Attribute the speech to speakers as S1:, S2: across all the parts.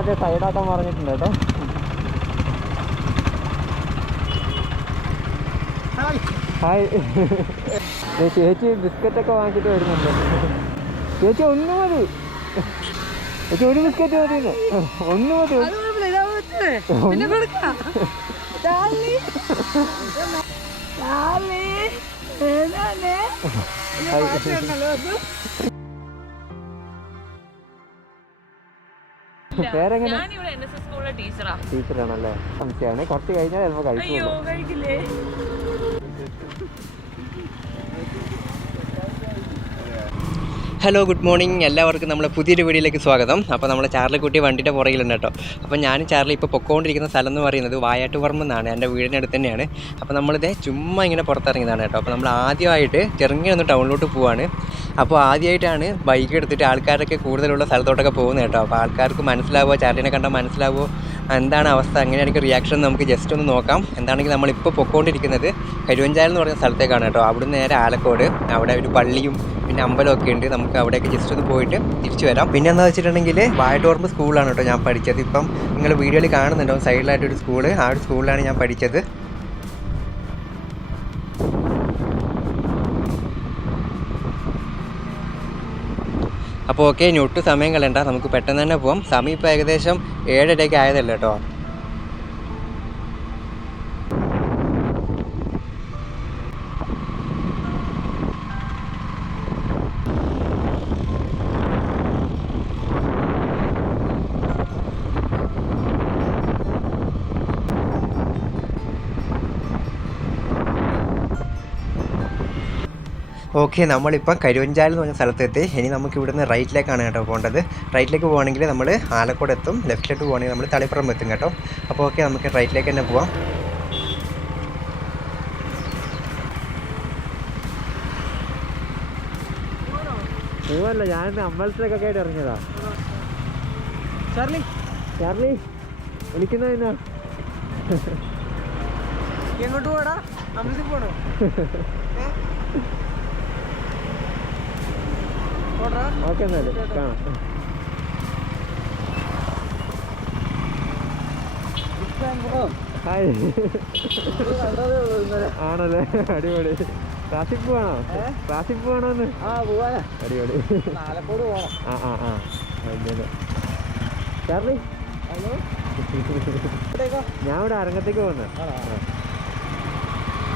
S1: ബസ്സൊക്കെ സൈഡാക്കാൻ പറഞ്ഞിട്ടുണ്ട് കേട്ടോ. ഹായ് ബിസ്ക്കറ്റ് ചേച്ചി ബിസ്ക്കറ്റൊക്കെ വാങ്ങിച്ചിട്ട് വരുന്നുണ്ട്. ചേച്ചി ഒന്ന് മതി. ചേച്ചി ഒരു ബിസ്ക്കറ്റ് മതി. ഒന്ന് മതി.
S2: ചാർലി.
S1: പേരെങ്ങനെ?
S3: ഞാനിവിടെ എൻ എസ് എസ് സ്കൂളിലെ ടീച്ചറാ
S1: ടീച്ചറാണല്ലേ സംശയമാണ്. കുറച്ച് കഴിഞ്ഞാൽ ചിലപ്പോൾ
S3: അയ്യോ കഴിക്കില്ലേ?
S4: ഹലോ ഗുഡ് മോർണിംഗ് എല്ലാവർക്കും നമ്മുടെ പുതിയൊരു വീഡിയോയിലേക്ക് സ്വാഗതം. അപ്പോൾ നമ്മുടെ ചാർലിക്കുട്ടി വണ്ടിയുടെ പുറകിലുണ്ട് കേട്ടോ. അപ്പോൾ ഞാനും ചാർലി ഇപ്പോൾ പൊക്കോണ്ടിരിക്കുന്ന സ്ഥലം എന്ന് പറയുന്നത് വായാട്ടുപറമ്പ് എന്നാണ്. എന്റെ വീടിനടുത്ത് തന്നെയാണ്. അപ്പോൾ നമ്മളിത് ചുമ്മാ ഇങ്ങനെ പുറത്തിറങ്ങിയതാണ് കേട്ടോ. അപ്പോൾ നമ്മൾ ആദ്യമായിട്ട് ചെറുങ്ങനെ ഒന്ന് ടൗണിലോട്ട് പോവാണ്. അപ്പോൾ ആദ്യമായിട്ടാണ് ബൈക്ക് എടുത്തിട്ട് ആൾക്കാരൊക്കെ കൂടുതലുള്ള സ്ഥലത്തോട്ടൊക്കെ പോകുന്നത് കേട്ടോ. അപ്പോൾ ആൾക്കാർക്ക് മനസ്സിലാവുമോ ചാർലിനെ കണ്ടാൽ മനസ്സിലാവുമോ എന്താണ് അവസ്ഥ? എങ്ങനെയായിരിക്കും റിയാക്ഷൻ നമുക്ക് ജസ്റ്റ് ഒന്ന് നോക്കാം. എന്താണെങ്കിൽ നമ്മളിപ്പോൾ പൊക്കോണ്ടിരിക്കുന്നത് കരുവഞ്ചാൽ എന്ന് പറഞ്ഞ സ്ഥലത്തേക്കാണ് കേട്ടോ. അവിടുന്ന് നേരെ ആലക്കോട് അവിടെ ഒരു പള്ളിയും പിന്നെ അമ്പലമൊക്കെ ഉണ്ട്. നമുക്ക് അവിടെയൊക്കെ ജസ്റ്റ് ഒന്ന് പോയിട്ട് തിരിച്ചു വരാം. പിന്നെ എന്താ വെച്ചിട്ടുണ്ടെങ്കിൽ വായട്ടോർമ്പ് സ്കൂളാണ് കേട്ടോ ഞാൻ പഠിച്ചത്. ഇപ്പം നിങ്ങൾ വീഡിയോയിൽ കാണുന്നുണ്ടാവും സൈഡിലായിട്ടൊരു സ്കൂൾ ആ ഒരു സ്കൂളിലാണ് ഞാൻ പഠിച്ചത്. അപ്പോൾ ഓക്കെ ഇനി ഒട്ടും സമയം കളയണ്ട. നമുക്ക് പെട്ടെന്ന് തന്നെ പോവാം. സമയം ഇപ്പോൾ ഏകദേശം ഏഴരയ്ക്ക് ആയതല്ലേ കേട്ടോ ഓക്കെ നമ്മളിപ്പം കരുവഞ്ചാൽ എന്ന് പറഞ്ഞ സ്ഥലത്തെത്തി. ഇനി നമുക്ക് ഇവിടുന്ന് റൈറ്റിലേക്കാണ് കേട്ടോ പോകേണ്ടത്. റൈറ്റിലേക്ക് പോകണമെങ്കിൽ നമ്മൾ ആലക്കോട് എത്തും ലെഫ്റ്റിലേക്ക് പോകണമെങ്കിൽ നമ്മൾ തളിപ്പുറം എത്തും കേട്ടോ. അപ്പോൾ ഓക്കെ നമുക്ക് റൈറ്റിലേക്ക് തന്നെ പോവാം.
S1: പൂവല്ല ഞാൻ അമ്പലത്തിലൊക്കെ ആയിട്ട് ഇറങ്ങിയതാ. ചാർലി. ചാർലി വിളിക്കുന്ന എന്നാ
S2: എങ്ങോട്ട് പോടാ. അമ്പലത്തിൽ പോണോ?
S1: ഓക്കെ എന്നാൽ. കാണാം ഹായ്. ആണല്ലേ? അടിപൊളി. ട്രാഫിക് പോവാണോ? ട്രാഫിക് പോവാണോന്ന്?
S2: ആ
S1: അടിപൊളി. ആ ആ ആ. Charlie
S2: hello?
S1: ഞാൻ ഇവിടെ അരങ്ങത്തേക്ക് പോകുന്നത്.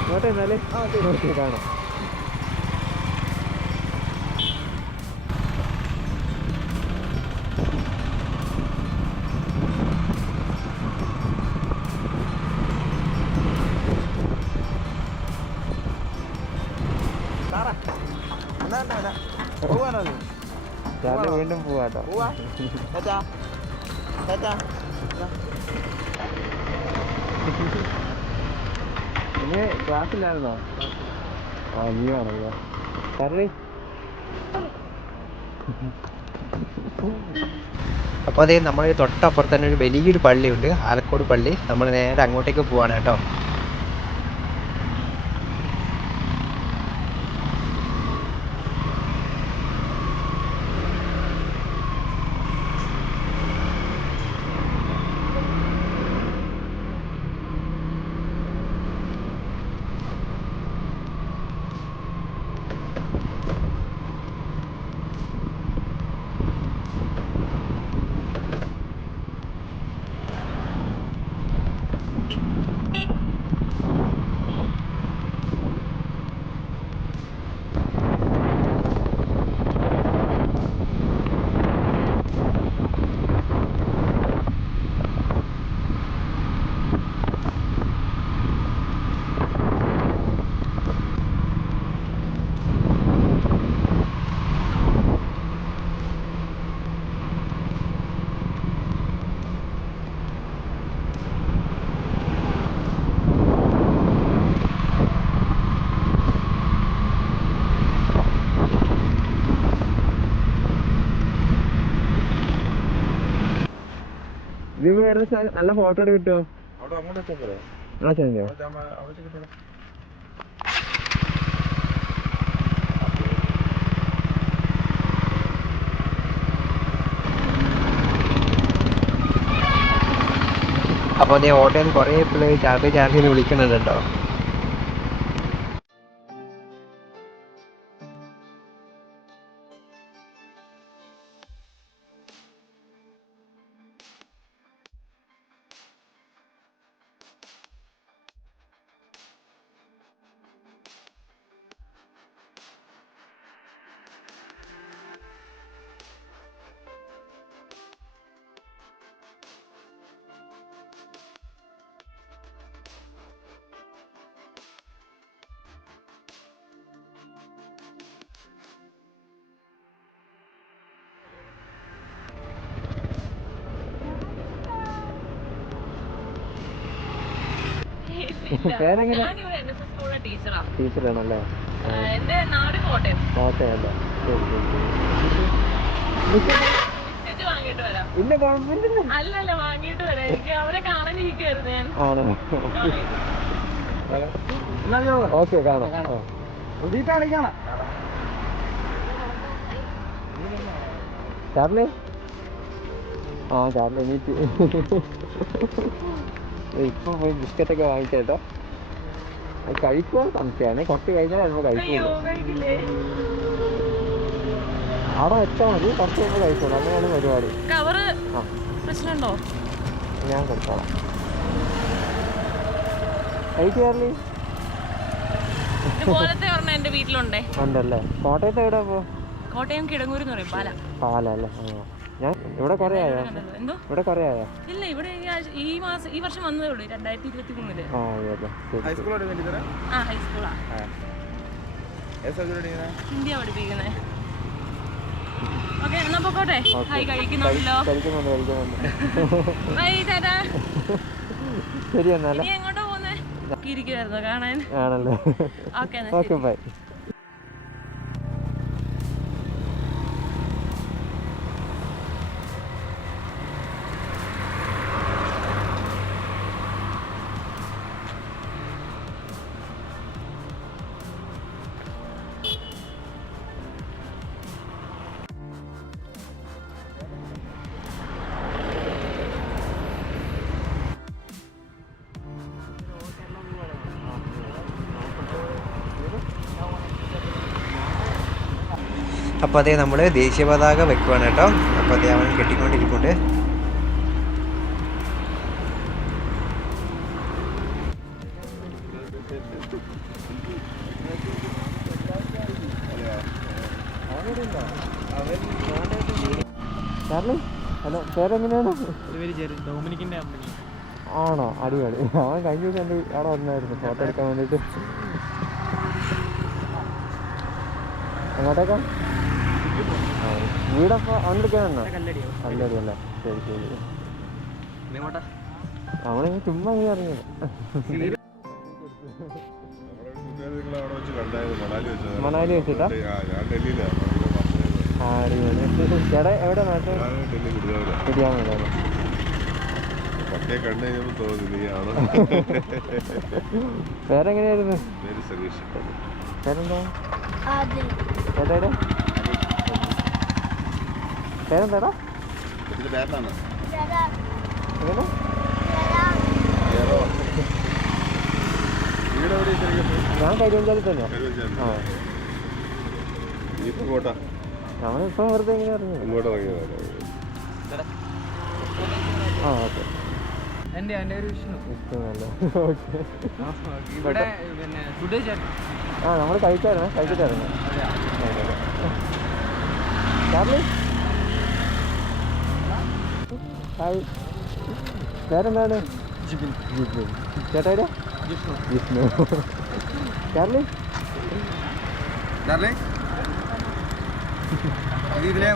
S1: ഇങ്ങോട്ടെ എന്നാൽ? ഓക്കെ കാണാം. ചാർലി വീണ്ടും പോവാട്ടോ
S2: പോവാ. ചേച്ചാ ചേച്ചാ
S1: ഇനി ക്ലാസ്സില്ലായിരുന്നോ? ആ നീ ആണല്ലോ. ചാർലി
S4: അപ്പോൾ അതേ നമ്മുടെ തൊട്ടപ്പുറത്ത് തന്നെ ഒരു വലിയൊരു പള്ളിയുണ്ട്. ആലക്കോട് പള്ളി. നമ്മൾ നേരെ അങ്ങോട്ടേക്ക് പോവാണ് കേട്ടോ.
S1: വേറെ നല്ല ഫോട്ടോ കിട്ടുമോ ആ അപ്പോൾ അതേ ഓട്ടോയിൽ കുറേ പിള്ളേർ ചാർജ് ചാർജ് വിളിക്കുന്നുണ്ട് കേട്ടോ
S5: ബിസ്ക്കറ്റ് ടീച്ചറാണല്ലേ? വരാം.
S1: ഇല്ല കുഴപ്പമില്ല
S5: അല്ലല്ല വാങ്ങിയിട്ട് വരാം. എനിക്ക് അവരെ കാണാനിരിക്കായിരുന്നു ഞാൻ.
S1: ആണോ? ഓക്കെ കാണാം. ആ. ചാർലി? ആ ചാർലി എണീറ്റ് ഇപ്പം പോയി ബിസ്ക്കറ്റൊക്കെ വാങ്ങിച്ചേട്ടോ അത് കഴിക്കുമോ സംശയമാണ് കുറച്ച് കഴിഞ്ഞാൽ
S5: നമ്മൾ
S1: കഴിക്കുള്ളൂ അവിടെ വെച്ചാൽ മതി കുറച്ച് കഴിയുമ്പോൾ കഴിക്കുള്ളൂ അങ്ങനെയാണ് പരിപാടി
S5: കവറ് പ്രശ്നമുണ്ടോ
S1: ഞാൻ കൊടുത്തോളാം കഴിക്കാറില്ലേ ചാർലി
S5: ഇതുപോലത്തെ ഒരെണ്ണം എന്റെ വീട്ടിലുണ്ടേ.
S1: ഉണ്ടല്ലേ? കോട്ടയത്ത് എവിടെ പോ?
S5: കോട്ടയം കിടങ്ങൂർ എന്ന് പറയും പാല
S1: അല്ലേ? ആ. ഞാൻ ഇവിടെ കുറേ ആയോ? ഇവിടെ കുറേ ആയോ?
S5: ഇല്ല ഇവിടെ ഈ ഈ മാസം ഈ വർഷം വന്നതേ ഉള്ളൂ രണ്ടായിരത്തി ഇരുപത്തി മൂന്നിൽ
S1: ആ
S5: ഹൈസ്കൂളാ
S6: ഏത് സബ്ജക്ട്
S5: പഠിപ്പിക്കുന്നത് ഓക്കെ എന്നാ പൊക്കോട്ടെ. ഹായ് കഴിക്കുന്നുണ്ടല്ലോ ബൈ ചേട്ടാ.
S1: ശരി എന്നാലേ.
S5: ഇനി എങ്ങോട്ടാ പോകുന്നേ ഇരിക്കുവായിരുന്നു കാണാൻ.
S1: ആണല്ലേ?
S5: Okay
S1: bye. അപ്പോൾ അതേ നമ്മൾ ദേശീയ പതാക വെക്കുവാണ് കേട്ടോ. അപ്പോൾ അതേ അവൻ കെട്ടിക്കൊണ്ടിരിക്കുന്നുണ്ട് ഹലോ പേരെങ്ങനെയാണ്?
S6: ഡൊമിനിക്കിന്റെ കമ്പനി
S1: ആണോ? അടിപൊളി. അവൻ കഴിഞ്ഞ ദിവസം എന്റെ അവിടെ വന്നായിരുന്നു. ഫോട്ടോ എടുക്കാൻ വേണ്ടിയിട്ട്. എങ്ങോട്ടേക്കാ? വീടപ്പോൾ
S6: കല്ലടിയോ
S1: കല്ലടി. അല്ലേ ശരി ശരി. നമ്മളിങ്ങനെ ചുമ്മാ ഇങ്ങനെ ഇറങ്ങിയത്.
S6: മണാലി
S1: മണാലി വെച്ചിട്ടാ ചേട്ടാ എവിടെ നാട്ടിൽ? പേരെങ്ങനെയായിരുന്നു? പേരെന്താ? ചേട്ടാ പേരെന്താടാ?
S6: ഇതിന്റെ
S1: ഞാൻ കരിയഞ്ചാലി തന്നെയാ ആ. വെറുതെ ഇങ്ങനെ ഇറങ്ങി ആ ഓക്കെ.
S7: ഒരു വിഷ്ണു. ഇവിടെ പിന്നെ ഫുഡ്
S1: ആ നമ്മൾ കഴിച്ചായിരുന്നേ കഴിച്ചിട്ടായിരുന്നു. ചാർലി? ഹായ് പേരെന്താണ്? ജിബിൻ.
S7: ജിഷ്ണു.
S1: ചാർലി?
S6: ഇതിലേ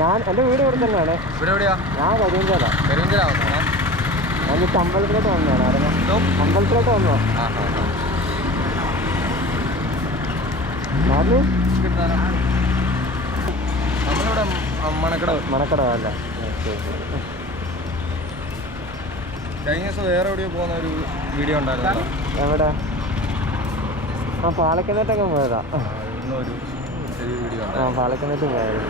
S1: ഞാൻ എന്റെ വീട് ഇവിടെ തന്നെയാണ്.
S6: ഇവിടെ എവിടെയാ?
S1: ഞാൻ ഞാൻ ജസ്റ്റ് അമ്പലത്തിലോട്ട് വന്നതാണ്. അറിയാം അമ്പലത്തിലോട്ട് വന്നോ ചാർലി?
S6: നമ്മളിവിടെ മണക്കട
S1: മണക്കട അല്ല
S6: കഴിഞ്ഞ ദിവസം വേറെ എവിടെയോ പോകുന്ന ഒരു വീഡിയോ ഉണ്ടായിരുന്നു
S1: എവിടെ? ആ പാലക്കനേറ്റൊക്കെ പോയതാ.
S6: ചെറിയ വീഡിയോ
S1: ആ പാലക്കനേറ്റ് പോയത്.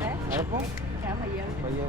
S2: ഞാൻ വയ്യ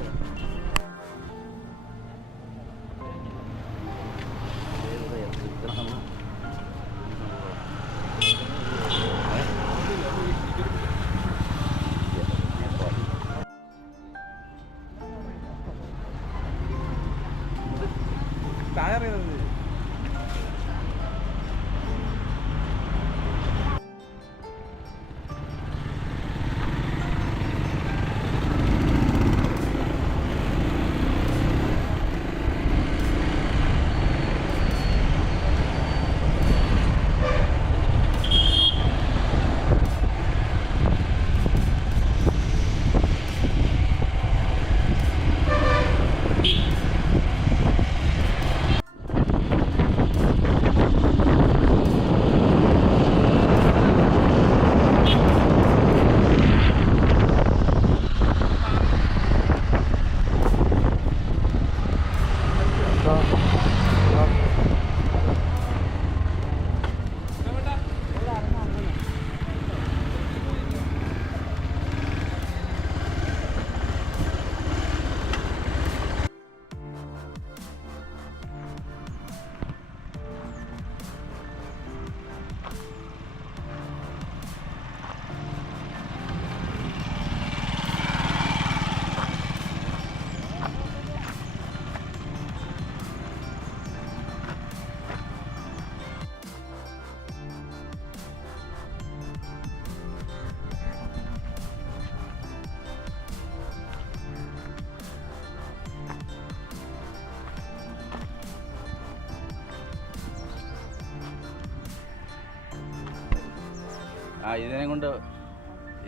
S3: ആ ഇതിനെ കൊണ്ട്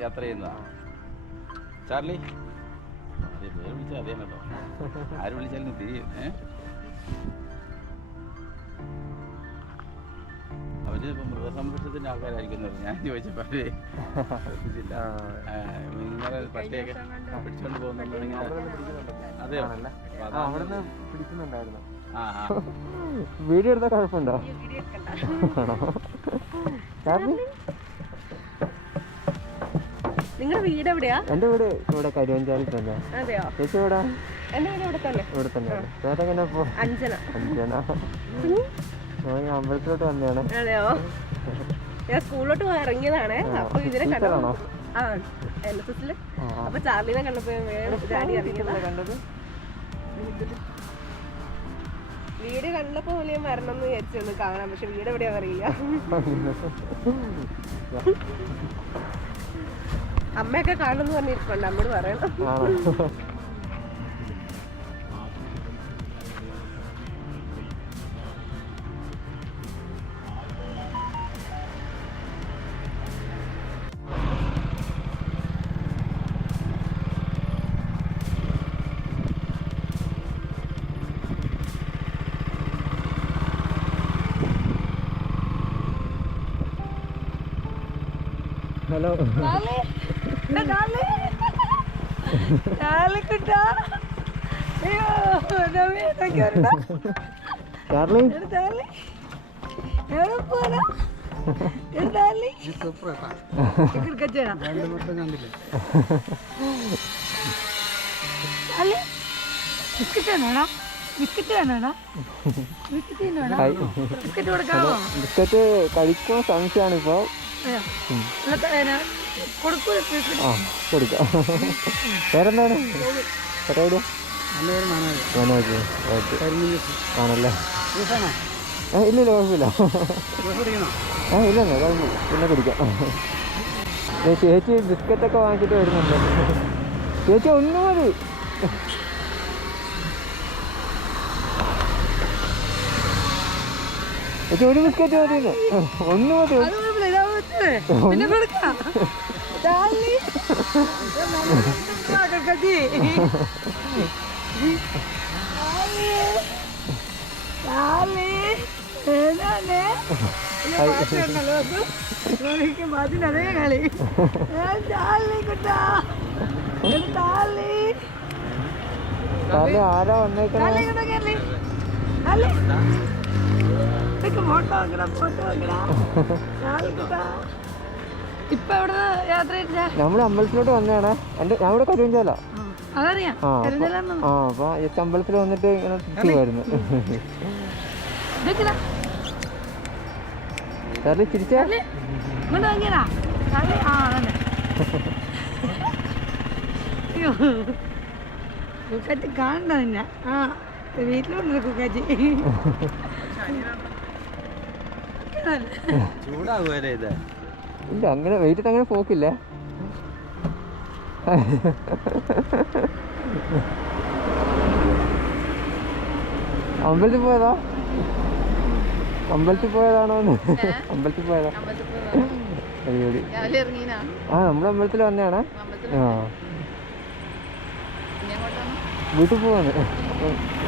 S3: യാത്ര ചെയ്യുന്നതാണ് ചാർലി? അതെ പേര് വിളിച്ചാൽ അറിയാൻ കേട്ടോ. ആര് വിളിച്ചാലും തിരി ഏ? അവർ ഇപ്പം മൃഗസംരക്ഷണത്തിന്റെ ആൾക്കാരായിരിക്കും. ഞാൻ ചോദിച്ചപ്പോ അവർ ശ്രദ്ധിച്ചില്ല പട്ടിയൊക്കെ പിടിച്ചോണ്ട് പോകുന്നുണ്ടോ ഇങ്ങനെ? അതെയോ?
S1: അവിടുന്ന് പിടിക്കുന്നുണ്ടായിരുന്നു. വീഡിയോ എടുത്താൽ കുഴപ്പമുണ്ടോ
S2: വീഡിയോ എടുക്കണ്ട
S1: ആണോ ചാർലി
S2: നിങ്ങളുടെ വീട് എവിടെയാ?
S1: എന്റെ വീട് ഇവിടെ കരുവഞ്ചാലിൽ തന്നെ.
S2: അതെയോ?
S1: ചേച്ചി ഇവിടെ
S2: എന്റെ വീട് ഇവിടെ തന്നെ.
S1: ഇവിടെ തന്നെയാണ് ചേട്ടങ്ങനെ ഇപ്പോ
S2: അഞ്ചന
S1: അഞ്ചാണ് ഞാൻ അമ്പലത്തിലോട്ട് വന്നതാണ്.
S2: അതെയോ? ഞാൻ സ്കൂളിലോട്ട് പോയി ഇറങ്ങിയതാണ്. അപ്പൊ ഇതിനെ കണ്ടോ ആ എൻ എസ്
S1: എസിൽ.
S2: അപ്പൊ ചാർലിനെ കണ്ടപ്പോ ചാടി ഇറങ്ങിയതാ
S1: കണ്ടത്?
S2: വീട് കണ്ടപ്പോ വലിയ വരണം എന്ന് വിചാരിച്ചു കാണാം. പക്ഷെ വീട് എവിടെയാ അറിയില്ല അമ്മയൊക്കെ കാണുന്നു പറഞ്ഞിരിക്കണ്ട അമ്മയോട് പറയണം.
S1: ഹലോ.
S2: ബിസ്ക്കറ്റ് വേണോടാ? ബിസ്ക്കറ്റ് വേണോടാ? ബിസ്ക്കറ്റ് തിന്നോടാ
S1: ഹായ്
S2: ബിസ്ക്കറ്റ് കൊടുക്കാമോ
S1: ബിസ്ക്കറ്റ് കഴിക്കുമോ സംശയമാണ് ഇപ്പോൾ ആ കൊടുക്കാം. പേരെന്താണ്? പേര് മനോജ്. ഓക്കെ. ആണല്ലേ? ആ കുഴപ്പമില്ല. ആ ഇല്ല കുഴപ്പമില്ല പിന്നെ കുടിക്കാം. ചേച്ചി ബിസ്ക്കറ്റൊക്കെ വാങ്ങിച്ചിട്ട് വരുന്നുണ്ട്. ചേച്ചി ഒന്നും മതി. ചേച്ചി ഒരു ബിസ്ക്കറ്റ് മതി ഒന്ന് മതി
S2: അത് കുഴപ്പമില്ല, ഇതാ വെച്ചേ. പിന്നെ കൊടുക്കാം ഡാലി. ഇത് നല്ല രസമുള്ള കക്കച്ചി. ഡാലി. ഡാലി. ഏതാണ്? ഇത് മാറ്റിയുണ്ടല്ലോ, അത്. എനിക്ക് മതിനതേ കളി കുട്ടാ.
S1: ആരാ വന്നേക്കണേ
S2: ഡാലി ഇങ്ങോട്ട് കേറി. ഡാലി. ഇതൊക്കെ ഫോട്ടോ വെക്കണം ഫോട്ടോ വെക്കണം ഇപ്പൊ എവിടെ യാത്ര
S1: നമ്മൾ അമ്പലത്തിലോട്ട് വന്നതാണ്. എന്റെ ഞാൻ ഇവിടെ കരുവഞ്ചാല.
S2: അതറിയാം.
S1: ആ, അപ്പൊ- അമ്പലത്തിൽ വന്നിട്ട് ഇങ്ങനെ തിരിച്ചു പോയിരുന്നു
S2: ഇതൊക്കെടാ
S1: ചാർലി ചിരിച്ചാ?
S2: ഇങ്ങോട്ട് വാങ്ങിയതാ? ചാർലി ആ അതന്നെ. അയ്യോ. കാണണ്ട നിന്നെ. ആ കുക്കാറ്റി
S1: ഇല്ല അങ്ങനെ വെയിറ്റ് അങ്ങനെ പോക്കില്ല അമ്പലത്തിൽ പോയതാ? അമ്പലത്തിൽ പോയതാണോ അമ്പലത്തിൽ പോയതാ? അടിപൊളി. ആ നമ്മുടെ അമ്പലത്തിൽ വന്നെയാണ് ആ. വീട്ടിൽ പോവാണ്.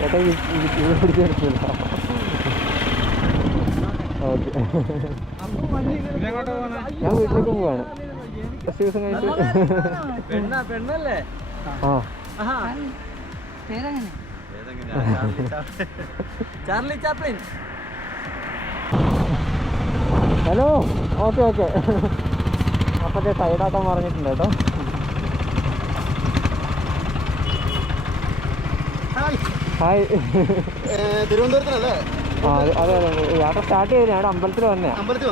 S1: ഏട്ടാ ഇവിടെ പിടിച്ചു കിടക്കില്ല ഓക്കെ. ഞാൻ വീട്ടിലേക്ക് പോവാണ്. കുറച്ച് ദിവസം കഴിഞ്ഞിട്ട്.
S4: പെണ്ണല്ലേ?
S1: ആ.
S2: പേരെങ്ങനെ
S4: Charlie Chaplin.
S1: Hello. Okay okay. അപ്പോഴത്തെ സൈഡാക്കാൻ പറഞ്ഞിട്ടുണ്ട് കേട്ടോ. ഹായ്.
S8: തിരുവനന്തപുരത്തിനല്ലേ
S1: അതെ അതെ യാത്ര സ്റ്റാർട്ട് ചെയ്ത് ഞാൻ അമ്പലത്തിൽ വന്നേ
S8: അമ്പലത്തിൽ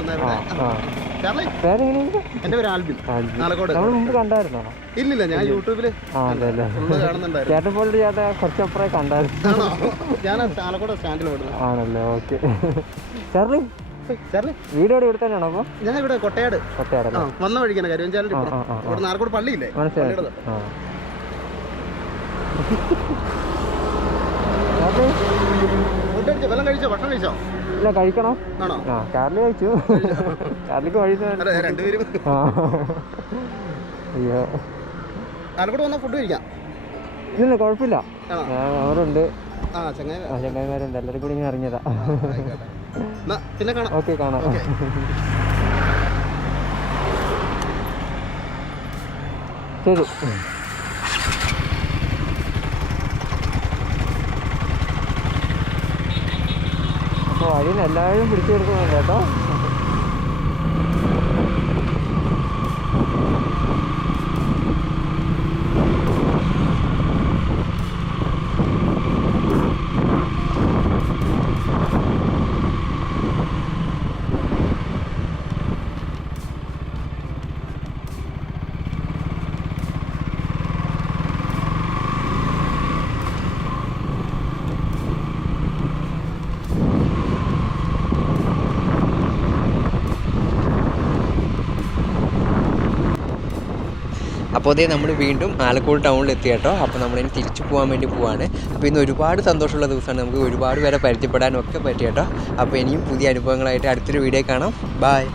S8: എന്റെ പേര് ആൽബിൻ. നാലക്കോട്
S1: നമ്മൾ മുമ്പ് കണ്ടായിരുന്നോ?
S8: ഇല്ലില്ല ഞാൻ യൂട്യൂബിൽ
S1: ചേട്ടൻ പോലെ ചേട്ടൻ കുറച്ചപ്പുറേ കണ്ടായിരുന്നു.
S8: ഞാൻ ആലക്കോട് സ്റ്റാൻഡിൽ വിടുന്നത്
S1: ആണല്ലേ? ഓക്കെ. ചാർലി വീട് എവിടെ? ഇവിടെ തന്നെയാണോ
S8: ഞാൻ ഇവിടെ കൊട്ടയാട്. ആ വന്ന വഴിക്കാണ്
S1: ആ.
S8: ഇവിടെ നാലക്കോട് പള്ളിയില്ലേ?
S1: മനസ്സിലായി.
S8: പള്ളിയുടെ
S1: ഇല്ല കഴിക്കണം?
S8: ആണോ?
S1: ആ ചാർലി കഴിച്ചു. ചാർലിക്ക് വഴി അയ്യോ.
S8: ഫുഡ് കഴിക്കാം.
S1: ഇല്ല കുഴപ്പമില്ല. അവരുണ്ട്. ചങ്ങായിമാരുണ്ട്. എല്ലാവരും കൂടി ഇങ്ങനെ
S8: ആയിക്കോട്ടെ. പിന്നെ കാണാം.
S1: ഓക്കെ കാണാം. ശരി. വഴിയിൽ എല്ലാവരും പിടിച്ചു കൊടുക്കുന്നുണ്ട് കേട്ടോ.
S4: അപ്പോൾ അതേ നമ്മൾ വീണ്ടും ആലക്കോട് ടൗണിൽ എത്തി കേട്ടോ. അപ്പോൾ നമ്മളിനി തിരിച്ചു പോകാൻ വേണ്ടി പോവാണ്. അപ്പോൾ ഇന്ന് ഒരുപാട് സന്തോഷമുള്ള ദിവസമാണ്. നമുക്ക് ഒരുപാട് പേരെ പരിചയപ്പെടാനും ഒക്കെ പറ്റി കേട്ടോ. അപ്പോൾ ഇനിയും പുതിയ അനുഭവങ്ങളായിട്ട് അടുത്തൊരു വീഡിയോ കാണാം. ബായ്